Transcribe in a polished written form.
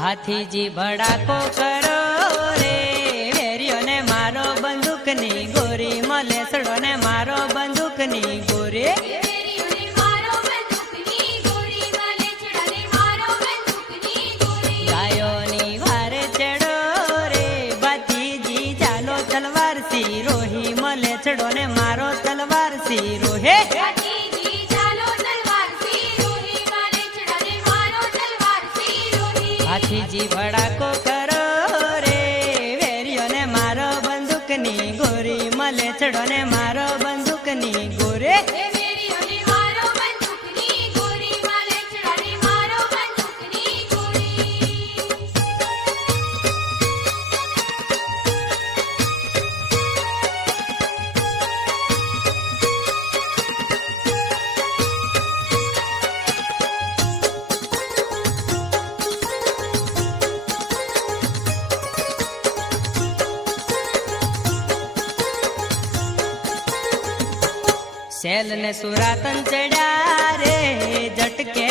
હાથીજી ભડાકો કરો રે વેરીઓને મારો બંદૂકની ગોરી મલેસડો ને મારો બંદૂકની ગોરી ગાયોની વારે ચડો રે ભાતીજી ચાલો તલવાર સી રોહી મલેસડો ને મારો તલવાર સી રોહે હાથીજી ભડાકો કરો રે વેરીઓને મારો બંદૂકની ગોરી મલેચડો ને મારો બંદૂકની ગોરે સેલ ને સુરાતન ચડ્યા રે ઝટકે